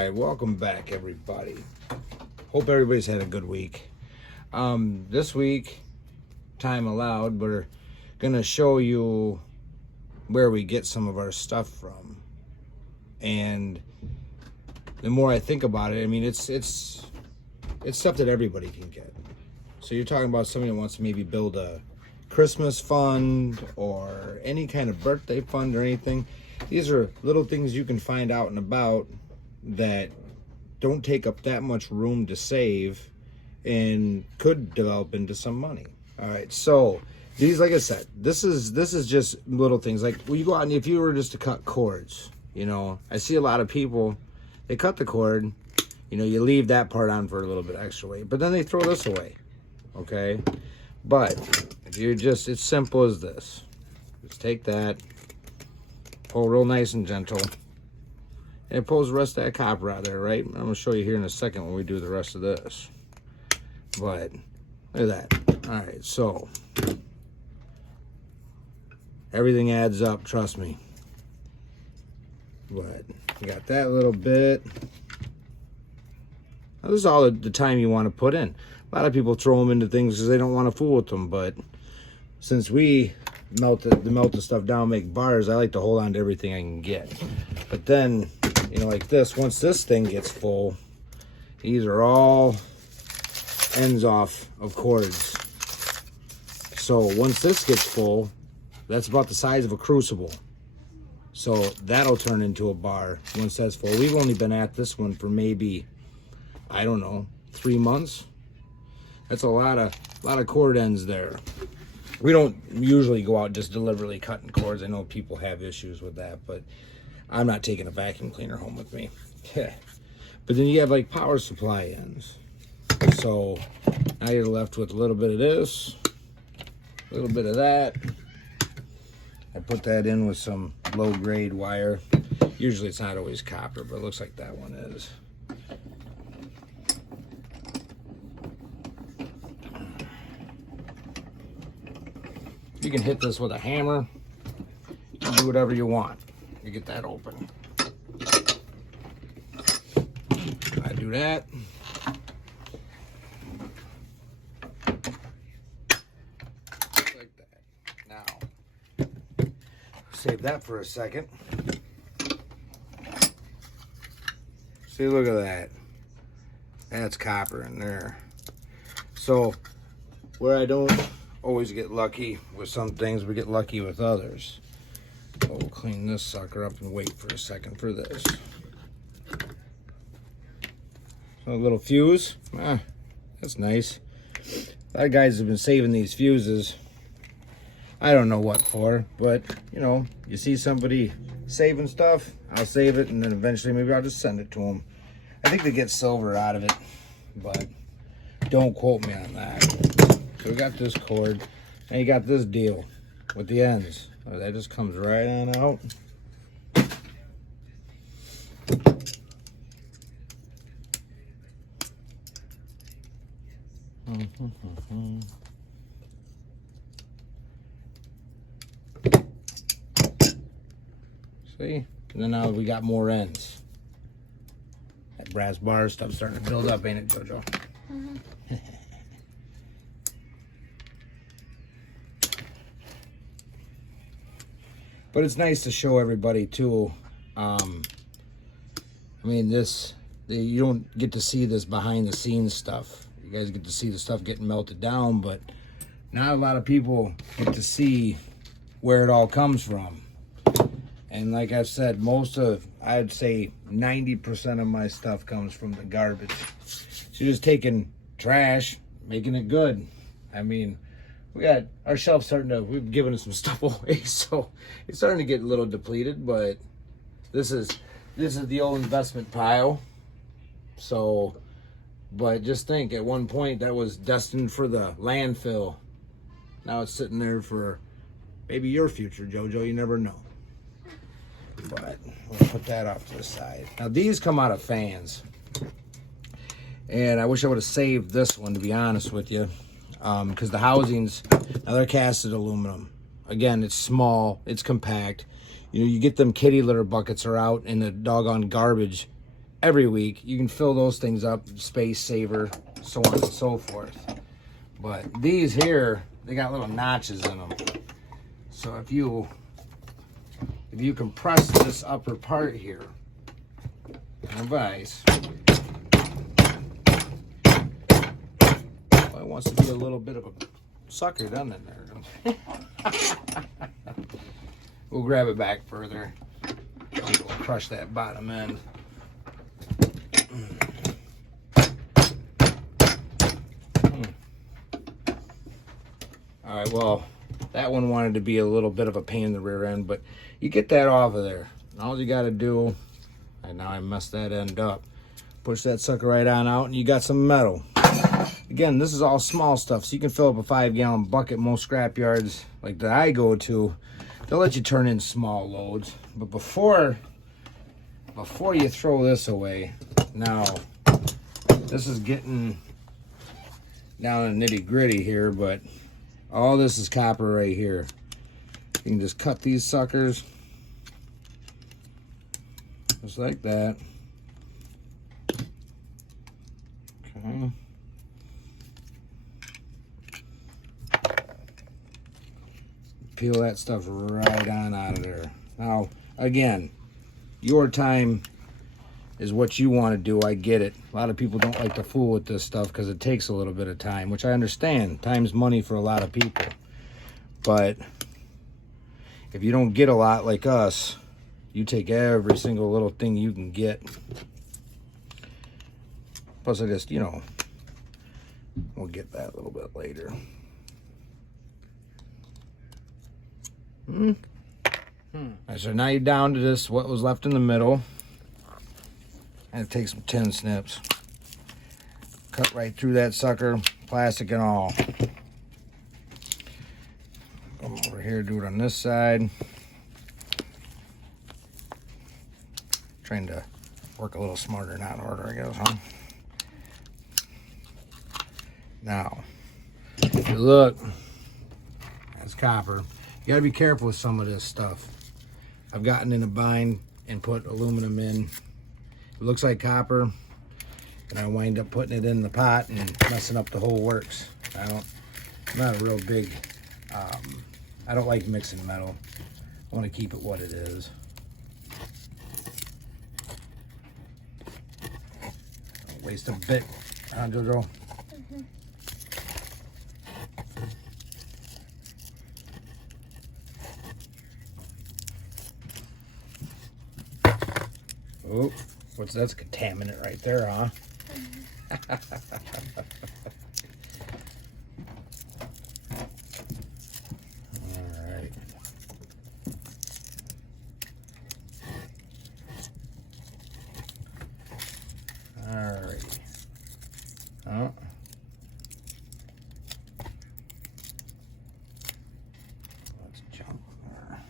right, welcome back, everybody. Hope everybody's had a good week. This week, time allowed, we're gonna show you where we get some of our stuff from. And the more I think about it, I mean, it's stuff that everybody can get. So you're talking about somebody that wants to maybe build a Christmas fund or any kind of birthday fund or anything. These are little things you can find out and about that don't take up that much room to save and could develop into some money. All right, so these, like I said, this is just little things. Like when you go out and if you were just to cut cords, you know, I see a lot of people, they cut the cord, you know, you leave that part on for a little bit extra weight, but then they throw this away, okay? But if you're just, it's simple as this. Just take that, pull real nice and gentle, and it pulls the rest of that copper out of there, right? I'm going to show you here in a second when we do the rest of this. But look at that. All right, so everything adds up, trust me. But you got that little bit. Now, this is all the time you want to put in. A lot of people throw them into things because they don't want to fool with them. But since we melt the stuff down, make bars, I like to hold on to everything I can get. But then, you know, like this, once this thing gets full, these are all ends off of cords. So once this gets full, that's about the size of a crucible. So that'll turn into a bar once that's full. We've only been at this one for maybe, I don't know, 3 months. That's a lot of cord ends there. We don't usually go out just deliberately cutting cords. I know people have issues with that, but I'm not taking a vacuum cleaner home with me. But then you have like power supply ends. So now you're left with a little bit of this, a little bit of that. I put that in with some low grade wire. Usually it's not always copper, but it looks like that one is. You can hit this with a hammer. You can do whatever you want. You get that open. I do that. Like that. Now, save that for a second. See, look at that. That's copper in there. So, where I don't always get lucky with some things, we get lucky with others. So we'll clean this sucker up and wait for a second for this. So a little fuse. That's nice. A lot of guys have been saving these fuses. I don't know what for, but you know, you see somebody saving stuff, I'll save it, and then eventually maybe I'll just send it to them. I think they get silver out of it, but don't quote me on that. So we got this cord, and you got this deal with the ends. Oh, that just comes right on out. See? And then now we got more ends. That brass bar stuff's starting to build up, ain't it, JoJo? Mm-hmm. But it's nice to show everybody too. I mean, you don't get to see this behind the scenes stuff. You guys get to see the stuff getting melted down, but not a lot of people get to see where it all comes from. And like I've said, I'd say 90% of my stuff comes from the garbage. So you're just taking trash, making it good. I mean, we got our shelf we've given some stuff away, so it's starting to get a little depleted, but this is the old investment pile. So, but just think, at one point that was destined for the landfill. Now it's sitting there for maybe your future, JoJo, you never know. But we'll put that off to the side. Now these come out of fans. And I wish I would have saved this one, to be honest with you. Because the housings, now they're casted aluminum. Again, it's small, it's compact. You know, you get them kitty litter buckets are out in the doggone garbage, every week. You can fill those things up, space saver, so on and so forth. But these here, they got little notches in them. So if you compress this upper part here, and vise, well, it wants to be a little bit of a sucker, doesn't it there? We'll grab it back further. We'll crush that bottom end. All right, well, that one wanted to be a little bit of a pain in the rear end, but you get that off of there. All you got to do, and now I messed that end up, push that sucker right on out, and you got some metal. Again, this is all small stuff, so you can fill up a 5-gallon bucket. Most scrap yards like that I go to, they'll let you turn in small loads. But before you throw this away, now this is getting down to nitty gritty here, but all this is copper right here. You can just cut these suckers just like that. Okay. Peel that stuff right on out of there. Now, again, your time is what you want to do. I get it. A lot of people don't like to fool with this stuff because it takes a little bit of time, which I understand. Time's money for a lot of people. But if you don't get a lot like us, you take every single little thing you can get. Plus, I just, we'll get that a little bit later. Right, so now you're down to this, what was left in the middle. And take some tin snips. Cut right through that sucker, plastic and all. Come over here, do it on this side. Trying to work a little smarter, not harder, I guess, huh? Now, if you look, that's copper. You gotta be careful with some of this stuff. I've gotten in a bind and put aluminum in. It looks like copper, and I wind up putting it in the pot and messing up the whole works. I'm not a real big, I don't like mixing metal. I want to keep it what it is. Don't waste a bit, huh, Jojo? Oh, that's contaminant right there, huh? All right. All right. Oh. Let's jump there.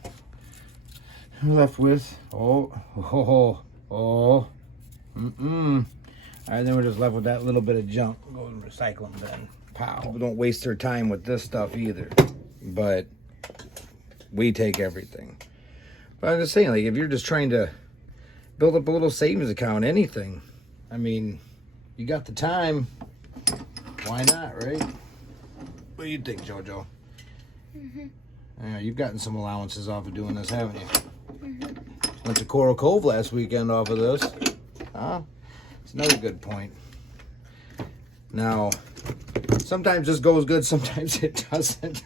We're left with, oh. All right, then we're just left with that little bit of junk. Go and recycle them then. Pow. People don't waste their time with this stuff either. But we take everything. But I'm just saying, like, if you're just trying to build up a little savings account, anything, I mean, you got the time, why not, right? What do you think, Jojo? Yeah, you've gotten some allowances off of doing this, haven't you? Went to Coral Cove last weekend off of this. Huh? It's another good point. Now, sometimes this goes good, sometimes it doesn't.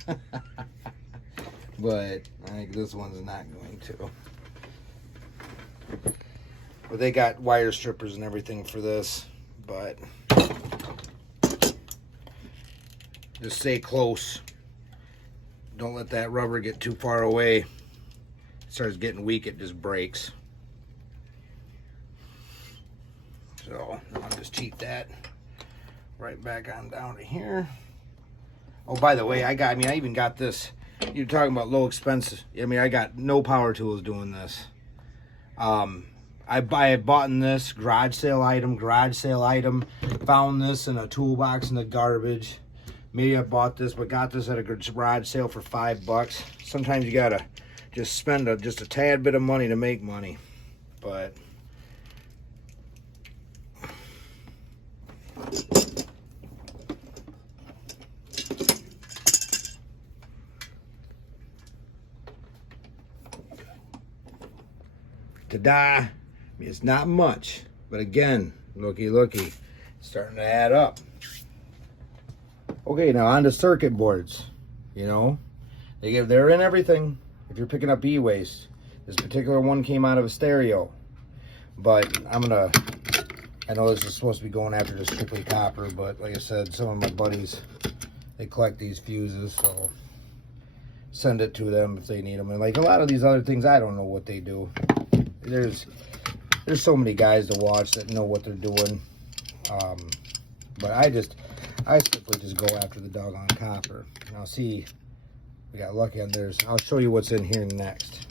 But I think this one's not going to. But they got wire strippers and everything for this. But just stay close. Don't let that rubber get too far away. It starts getting weak, it just breaks. So I'll just cheat that right back on down to here. Oh, by the way, I even got this. You're talking about low expenses. I mean, I got no power tools doing this. I had bought in this garage sale item. Found this in a toolbox in the garbage. Maybe I bought this, but got this at a garage sale for $5. Sometimes you gotta just spend just a tad bit of money to make money. But Ta-da! I mean, it's not much, but again, looky, it's starting to add up. Okay, now on to circuit boards. You know, they're in everything. If you're picking up e-waste, this particular one came out of a stereo, but I know this is supposed to be going after just strictly copper, but like I said, some of my buddies, they collect these fuses, so send it to them if they need them. And like a lot of these other things, I don't know what they do. There's so many guys to watch that know what they're doing, but I simply just go after the doggone copper. Now see, we got lucky on theirs. I'll show you what's in here next.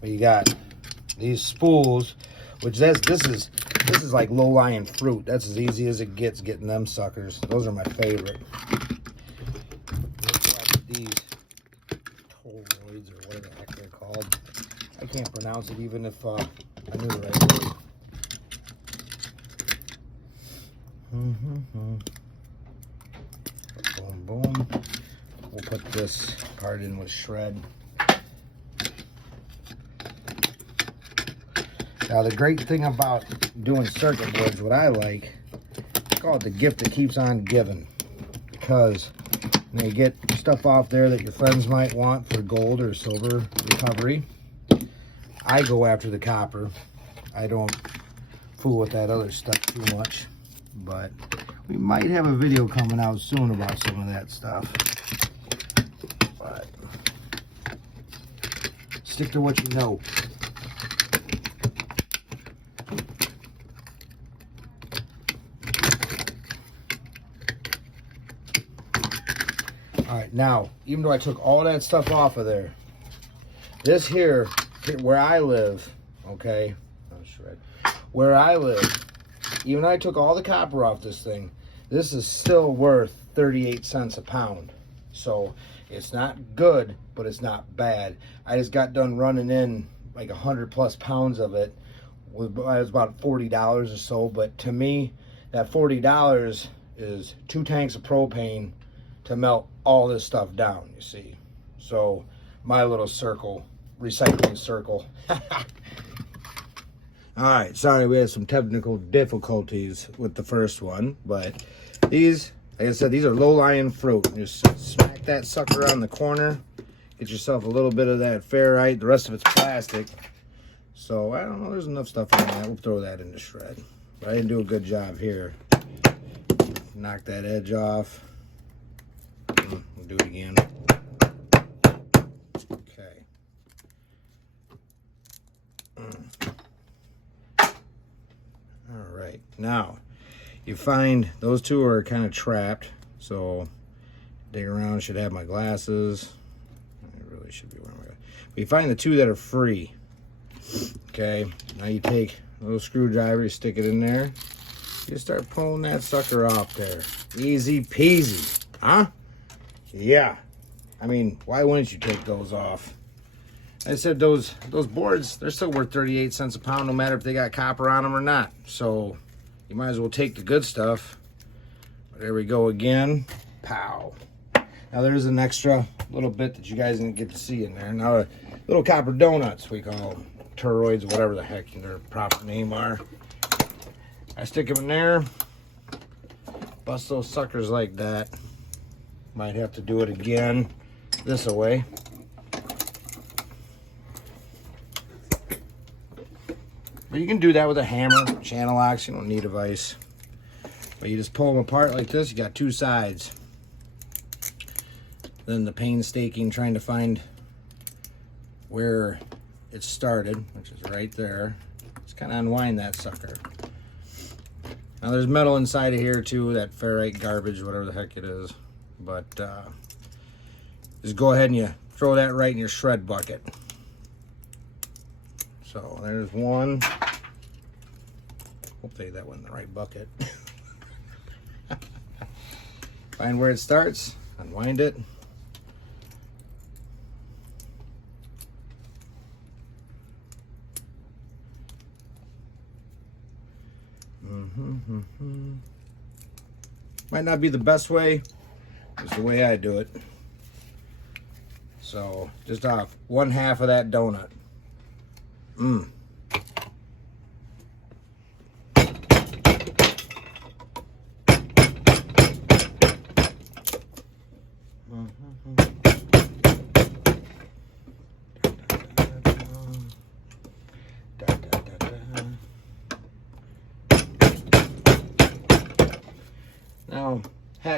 But you got these spools, which this is like low-lying fruit. That's as easy as it gets getting them suckers. Those are my favorite. These toroids or whatever the heck they're called. I can't pronounce it even if I knew the right word. Boom, boom. We'll put this part in with shred. Now the great thing about doing circuit boards, what I like, I call it the gift that keeps on giving, because when you get stuff off there that your friends might want for gold or silver recovery, I go after the copper. I don't fool with that other stuff too much, but we might have a video coming out soon about some of that stuff. But stick to what you know. All right, now, even though I took all that stuff off of there, this here, where I live, okay, where I live, even though I took all the copper off this thing, this is still worth 38 cents a pound. So it's not good, but it's not bad. I just got done running in like 100+ pounds of it. It was about $40 or so, but to me, that $40 is 2 tanks of propane to melt all this stuff down, you see. So my little circle, recycling circle. All right, sorry we had some technical difficulties with the first one, but these, like I said, these are low-lying fruit. Just smack that sucker on the corner, get yourself a little bit of that ferrite. The rest of it's plastic. So I don't know, there's enough stuff in that. We'll throw that into shred. But I didn't do a good job here. Knock that edge off. We'll do it again. Okay. All right. Now, you find those two are kind of trapped. So, dig around. Should have my glasses. I really should be wearing my glasses. But you find the two that are free. Okay. Now you take a little screwdriver, you stick it in there. You start pulling that sucker off there. Easy peasy. Huh? Yeah. I mean, why wouldn't you take those off? I said those boards, they're still worth 38 cents a pound no matter if they got copper on them or not. So you might as well take the good stuff. There we go again. Pow. Now there's an extra little bit that you guys didn't get to see in there. Now little copper donuts, we call them. Toroids, whatever the heck their proper name are. I stick them in there. Bust those suckers like that. Might have to do it again this way. But you can do that with a hammer, channel locks. You don't need a vise. But you just pull them apart like this. You got two sides. Then the painstaking trying to find where it started, which is right there. Just kind of unwind that sucker. Now there's metal inside of here too, that ferrite garbage, whatever the heck it is. But just go ahead and you throw that right in your shred bucket. So there's one. Hopefully that went in the right bucket. Find where it starts, unwind it. Might not be the best way. It's the way I do it. So just off 1/2 of that donut.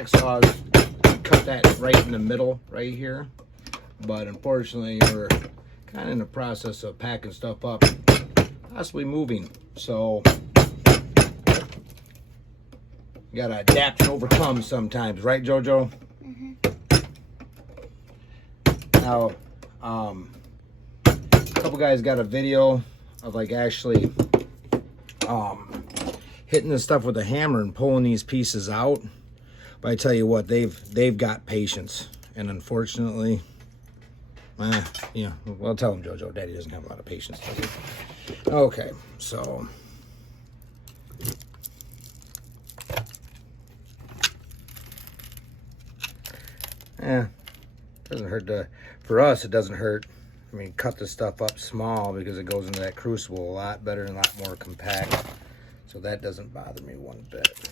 hacksaws cut that right in the middle right here, but unfortunately we're kind of in the process of packing stuff up, possibly moving, so you gotta adapt and overcome sometimes, right, Jojo? Now a couple guys got a video of like actually hitting the stuff with a hammer and pulling these pieces out. But I tell you what, they've got patience, and unfortunately, yeah. Well, tell them, Jojo, Daddy doesn't have a lot of patience, does he? Okay, so doesn't hurt to. For us, it doesn't hurt. I mean, cut the stuff up small because it goes into that crucible a lot better and a lot more compact. So that doesn't bother me one bit.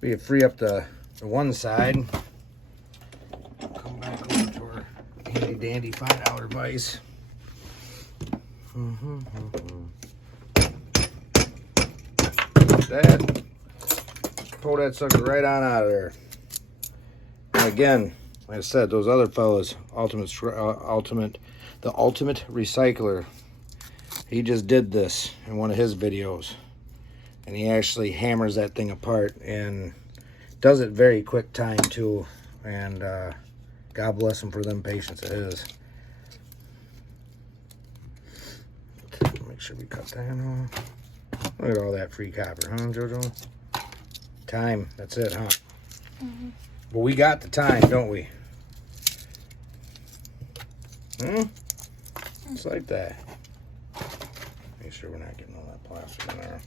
We can free up the one side. Come back over to our handy dandy $5 vise. That. Pull that sucker right on out of there. And again, like I said, those other fellas, the Ultimate Recycler, he just did this in one of his videos, and he actually hammers that thing apart and does it very quick time too, and God bless him for them patience it is. Make sure we cut that off. Look at all that free copper, huh, Jojo? Time, that's it, huh? But we got the time, don't we? It's like that. Make sure we're not getting all that plastic in there.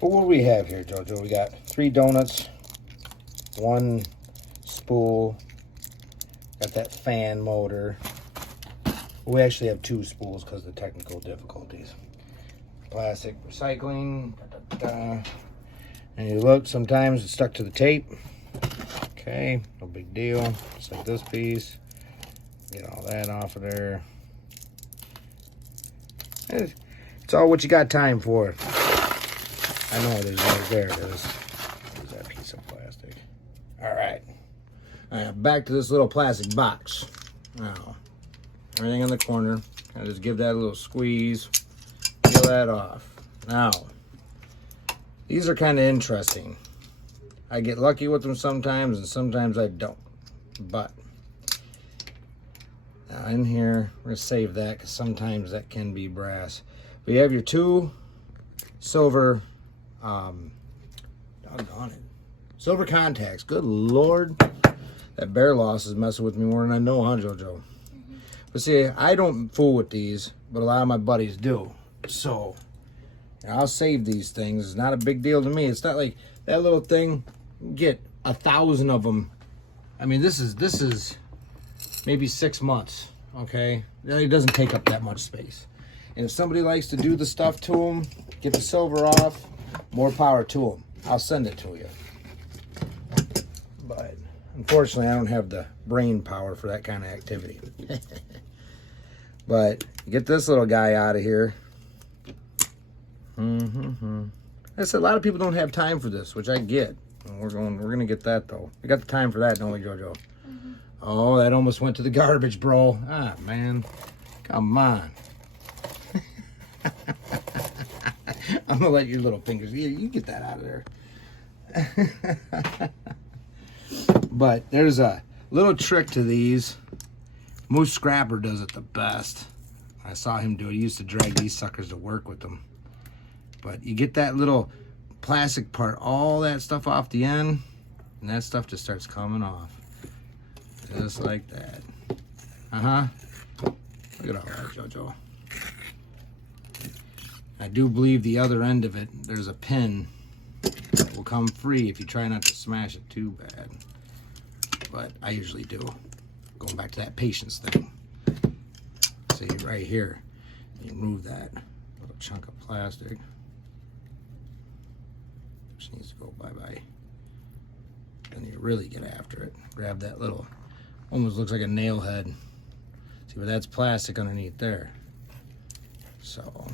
But what do we have here, Jojo? We got 3 donuts, 1 spool, got that fan motor. We actually have 2 spools because of the technical difficulties. Plastic recycling. And you look, sometimes it's stuck to the tape. Okay, no big deal. Just like this piece. Get all that off of there. It's all what you got time for. I know it is right there. It is. There's that piece of plastic. All right. Back to this little plastic box. Now, everything in the corner. I just give that a little squeeze. Peel that off. Now, these are kind of interesting. I get lucky with them sometimes, and sometimes I don't. But now in here, we're gonna save that because sometimes that can be brass. We have your 2 silver, doggone it, silver contacts. Good Lord, that bear loss is messing with me more than I know, huh, Jojo? But see, I don't fool with these, but a lot of my buddies do. So I'll save these things. It's not a big deal to me. It's not like that little thing. Get 1,000 of them. I mean, this is maybe 6 months. Okay, it doesn't take up that much space. And if somebody likes to do the stuff to them, get the silver off, more power to them. I'll send it to you. But unfortunately, I don't have the brain power for that kind of activity. But get this little guy out of here. I said a lot of people don't have time for this, which I get. We're gonna get that though. We got the time for that, don't we, Jojo? Oh, that almost went to the garbage, bro. Ah, man, come on. I'm gonna let your little fingers. You get that out of there. But there's a little trick to these. Moose Scrapper does it the best. I saw him do it. He used to drag these suckers to work with them. But you get that little plastic part, all that stuff off the end, and that stuff just starts coming off. Just like that. Look at all that, Jojo. I do believe the other end of it, there's a pin that will come free if you try not to smash it too bad. But I usually do. Going back to that patience thing. See, right here, you remove that little chunk of plastic. Which needs to go bye-bye. Then you really get after it. Grab that little, almost looks like a nail head. See, but that's plastic underneath there. So,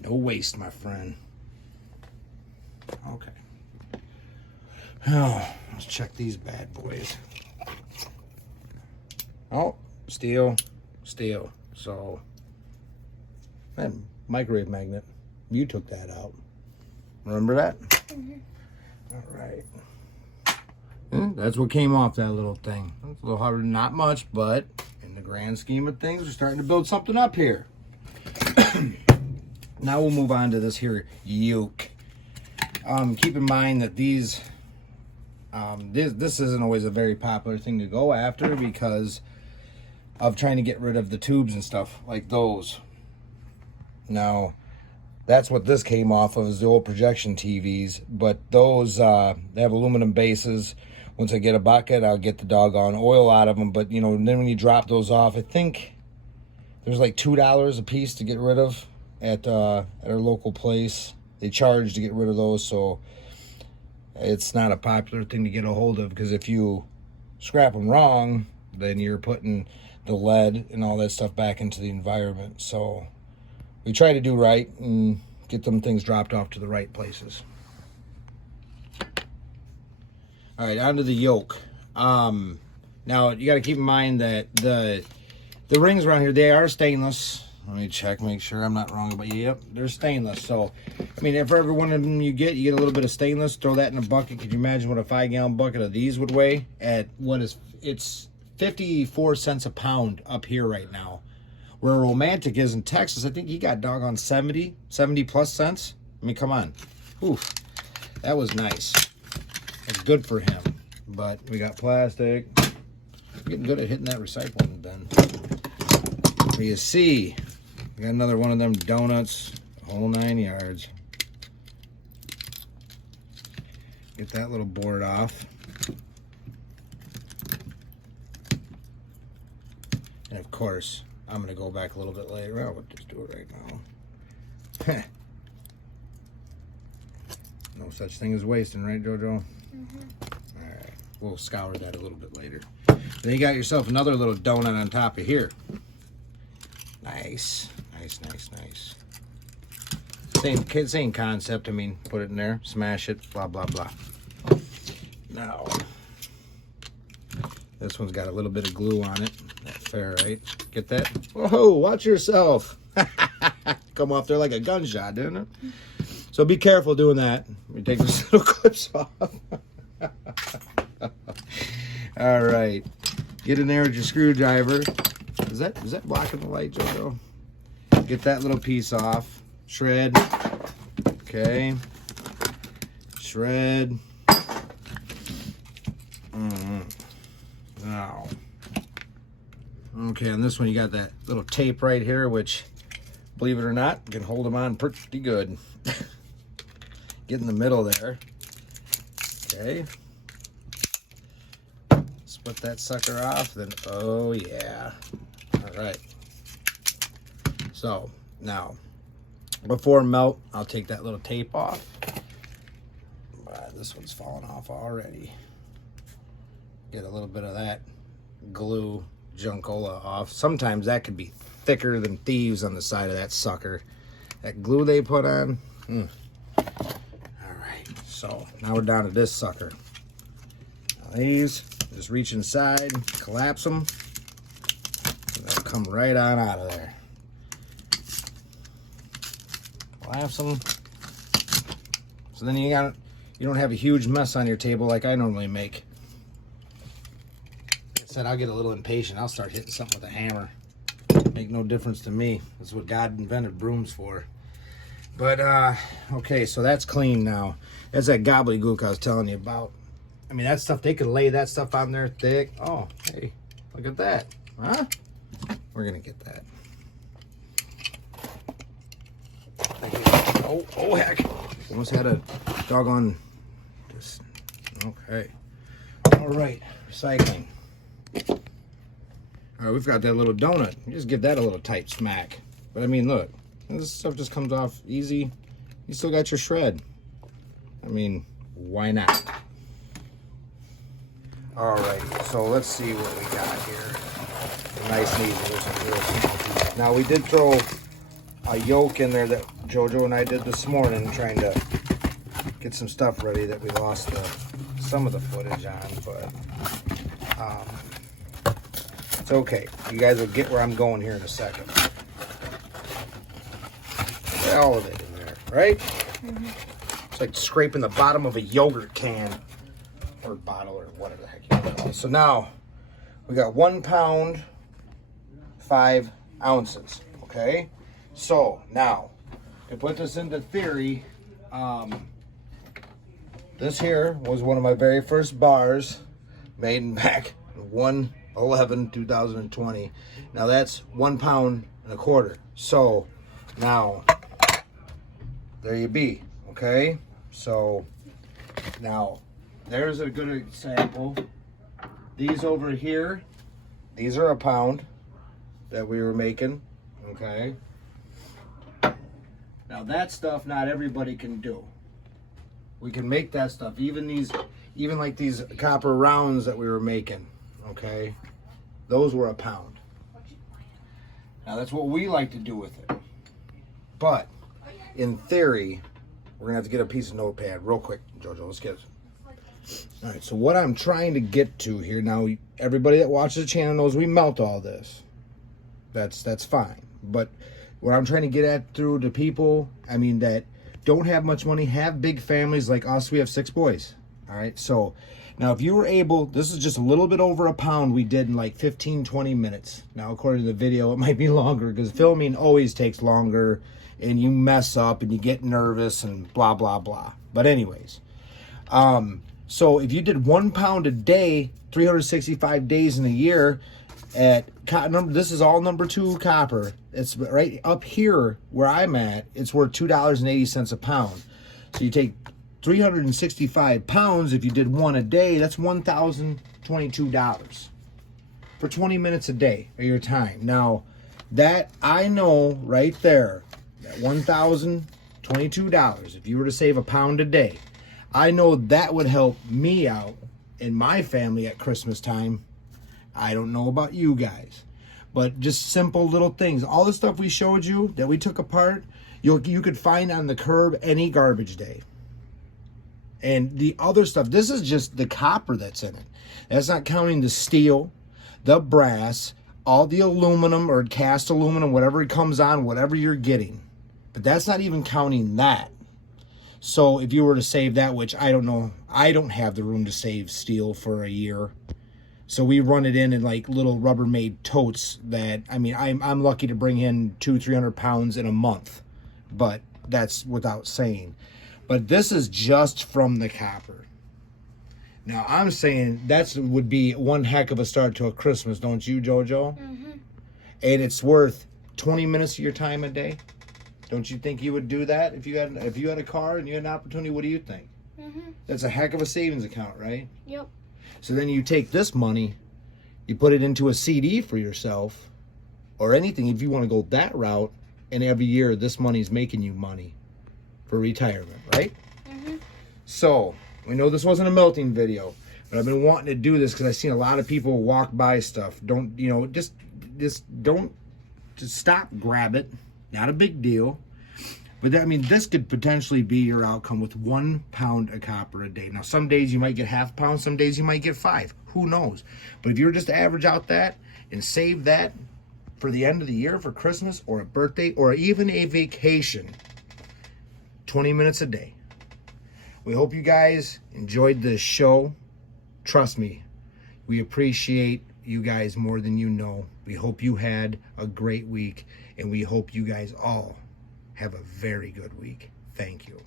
No waste, my friend. Okay. Oh, let's check these bad boys. Oh, steel. So, that microwave magnet, you took that out. Remember that? Mm-hmm. All right. That's what came off that little thing. It's a little harder, not much, but in the grand scheme of things, we're starting to build something up here. Now we'll move on to this here yoke. Keep in mind that these, this isn't always a very popular thing to go after because of trying to get rid of the tubes and stuff like those. Now, that's what this came off of, is the old projection TVs, but those, they have aluminum bases. Once I get a bucket, I'll get the doggone oil out of them, but you know, then when you drop those off, I think there's like $2 a piece to get rid of at our local place. They charge to get rid of those, so it's not a popular thing to get a hold of, because if you scrap them wrong, then you're putting the lead and all that stuff back into the environment. So we try to do right and get them things dropped off to the right places. All right, onto the yoke. Now you got to keep in mind that the rings around here, they are stainless. Let me check, make sure I'm not wrong about you. Yep, they're stainless. So, I mean, if every one of them you get a little bit of stainless, throw that in a bucket. Could you imagine what a 5-gallon bucket of these would weigh? At what is, it's 54 cents a pound up here right now. Where Romantic is in Texas, I think he got doggone 70 plus cents. I mean, come on. Oof, that was nice. That's good for him. But we got plastic. I'm getting good at hitting that recycling bin. There you see, we got another one of them donuts, whole 9 yards. Get that little board off. And of course, I'm going to go back a little bit later. I'll just do it right now. No such thing as wasting, right, JoJo? Mm-hmm. All right, we'll scour that a little bit later. Then you got yourself another little donut on top of here. Nice. Same concept. I mean, put it in there, smash it, blah, blah, blah. Now, this one's got a little bit of glue on it. That's fair, right? Get that? Whoa, watch yourself. Come off there like a gunshot, didn't it? So be careful doing that. Let me take these little clips off. All right. Get in there with your screwdriver. Is that blocking the light, JoJo? Get that little piece off. Shred. Okay. Shred. Now. Okay, on this one you got that little tape right here, which, believe it or not, can hold them on pretty good. Get in the middle there. Okay. Split that sucker off, then, oh yeah. All right. So, now, before melt, I'll take that little tape off. This one's falling off already. Get a little bit of that glue junkola off. Sometimes that could be thicker than thieves on the side of that sucker. That glue they put on. All right, so now we're down to this sucker. Now these, just reach inside, collapse them, and they'll come right on out of there. Collapse them. So then you don't have a huge mess on your table like I normally make. Like I said, I'll get a little impatient. I'll start hitting something with a hammer. Make no difference to me. That's what God invented brooms for. But, okay, so that's clean now. That's that gobbledygook I was telling you about. I mean, that stuff, they could lay that stuff on there thick. Oh, hey, look at that. Huh? We're going to get that. Oh, heck. Almost had a doggone... Okay. All right, recycling. All right, we've got that little donut. You just give that a little tight smack. But I mean, look, this stuff just comes off easy. You still got your shred. I mean, why not? Alright, so let's see what we got here. Nice and easy. There's some real small pieces. Now we did throw a yolk in there that JoJo and I did this morning, trying to get some stuff ready that we lost some of the footage on, but it's okay. You guys will get where I'm going here in a second. Get all of it in there, right? Mm-hmm. It's like scraping the bottom of a yogurt can or bottle or whatever the heck you call it. So now we got 1 pound, 5 ounces. Okay, so now to put this into theory, this here was one of my very first bars made back 1/11/2020. Now that's 1 pound and a quarter. So now there you be. Okay, so now there's a good example. These over here, these are 1 pound that we were making. Okay, now that stuff not everybody can do. We can make that stuff. Even like these copper rounds that we were making. Okay, those were 1 pound. Now that's what we like to do with it. But in theory, we're gonna have to get a piece of notepad real quick, JoJo. Let's get it. All right, so what I'm trying to get to here now, everybody that watches the channel knows we melt all this. That's fine. But what I'm trying to get at through to people, I mean, that don't have much money, have big families like us. We have 6 boys. All right, so now if you were able, this is just a little bit over 1 pound we did in like 15-20 minutes. Now according to the video, it might be longer because filming always takes longer and you mess up and you get nervous and blah blah blah. But anyways, so if you did 1 pound a day, 365 days in a year at this is all number 2 copper. It's right up here where I'm at. It's worth $2.80 a pound. So you take 365 pounds. If you did 1 a day, that's $1,022 for 20 minutes a day of your time. Now that I know right there, that $1,022. If you were to save 1 pound a day, I know that would help me out and my family at Christmas time. I don't know about you guys, but just simple little things. All the stuff we showed you that we took apart, you could find on the curb any garbage day. And the other stuff, this is just the copper that's in it. That's not counting the steel, the brass, all the aluminum or cast aluminum, whatever it comes on, whatever you're getting. But that's not even counting that. So if you were to save that, which I don't know, I don't have the room to save steel for a year. So we run it in like little Rubbermaid totes that, I mean, I'm lucky to bring in 200-300 pounds in a month, but that's without saying. But this is just from the copper. Now I'm saying that would be one heck of a start to a Christmas, don't you, JoJo? Mm-hmm. And it's worth 20 minutes of your time a day. Don't you think you would do that if you had a car and you had an opportunity? What do you think? Mm-hmm. That's a heck of a savings account, right? Yep. So then you take this money, you put it into a CD for yourself, or anything if you want to go that route, and every year this money's making you money for retirement, right? Mm-hmm. So we know this wasn't a melting video, but I've been wanting to do this because I've seen a lot of people walk by stuff. Don't, just stop, grab it. Not a big deal. But I mean, this could potentially be your outcome with 1 pound of copper a day. Now, some days you might get half pound, some days you might get 5. Who knows? But if you're just to average out that and save that for the end of the year, for Christmas or a birthday or even a vacation, 20 minutes a day. We hope you guys enjoyed this show. Trust me, we appreciate you guys more than you know. We hope you had a great week, and we hope you guys all have a very good week. Thank you.